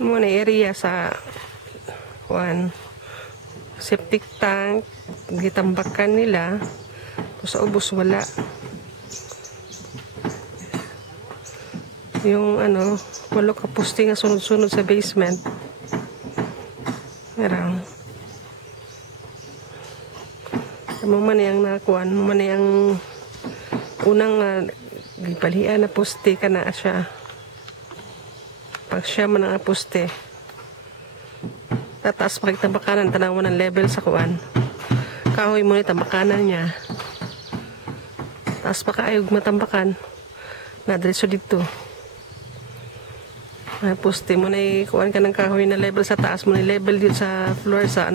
Muna area sa septic tank gitambakan nila sa ubos wala yung walo ka poste nga sunod-sunod sa basement. Merang man yang nakuan man yang unang gipalian na poste kana siya. Pag siya man ang poste, tataas pa tambakanan, tanawan ng level sa kuan. Kahoy mo ni tambakanan niya. Taas pa kaayog matambakan. Nadreso dito. Ay, poste mo na kuan ka ng kahoy na level sa taas mo ni level dito sa floor sa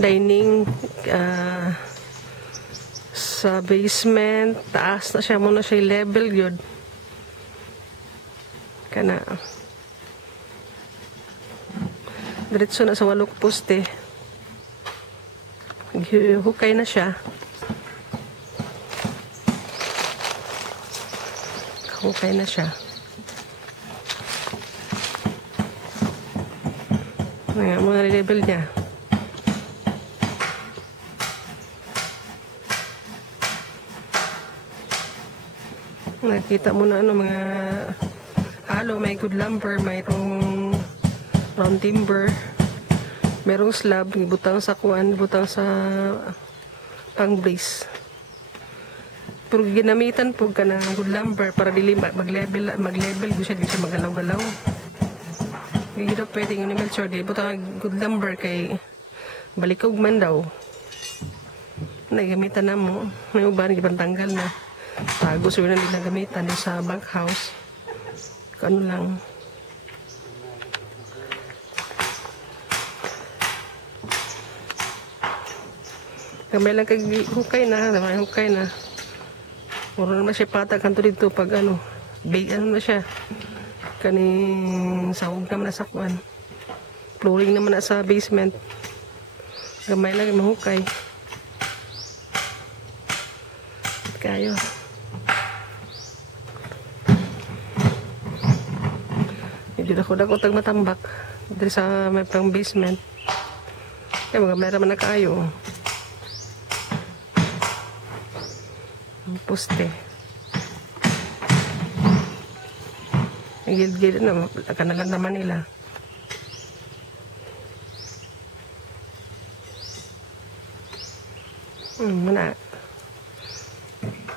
dining sa basement. Taas na siya muna siya level yun. Kana diretso na sa walok poste. Hukay na siya. Hukay na siya. Ayan, mga level niya. Nakita mo na mga halo, may good lumber, mayroong round timber, merong slab, butang sa kuan, butang sa pang brace. Pero ginamitan po ka ng good lumber para dili mag-level di siya magalaw-galaw. Hindi daw pwedeng yung sure, di butang good lumber kay balikog man daw. Nagamitan na mo, may uban, gipantanggal na. Bago sila nila gamitan sa bankhouse. Ano lang. Kamay lang hukay na, hukay na. Muro naman siya patag kanto dito pag big na siya. Kaning sahog naman na sa kuan. Flooring naman na sa basement. Kamay lang mahukay. Kayo. Medyo dako-dako tag matambak. Dito sa may pang basement. Kaya mga meron man na kayo. Poste. Ang gilid-gilid na, kanalan naman nila. Muna.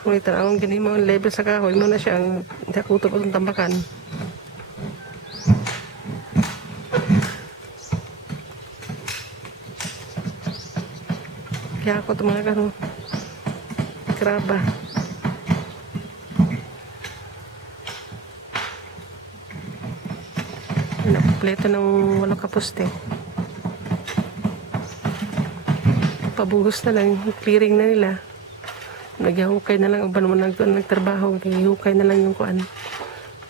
Kung itanawang gini mo, level sa kahoy, muna siya ang dakutok ang tambakan. Kaya ako ito mga kraba. Kompleto ng walong kaposte. Pabuhos na lang, clearing na nila. Naghihukay na lang, uban mo nagtrabaho, naghihukay na lang yung kuan,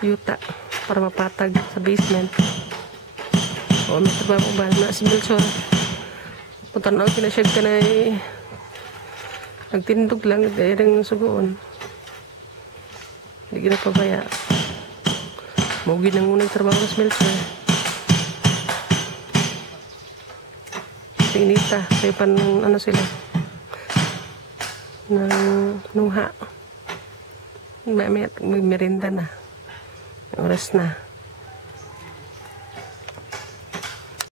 yuta, para mapatag sa basement. O, may trabaho uban na si Melchor. Punta na ako, kinashed ka na nagtindog lang, dahil yung sugoon. Hindi ginapabaya. Maugi nang unang trabaho sa Melchor. Pinita, kaya pan sila ng nuha. May merinda na. Oras na.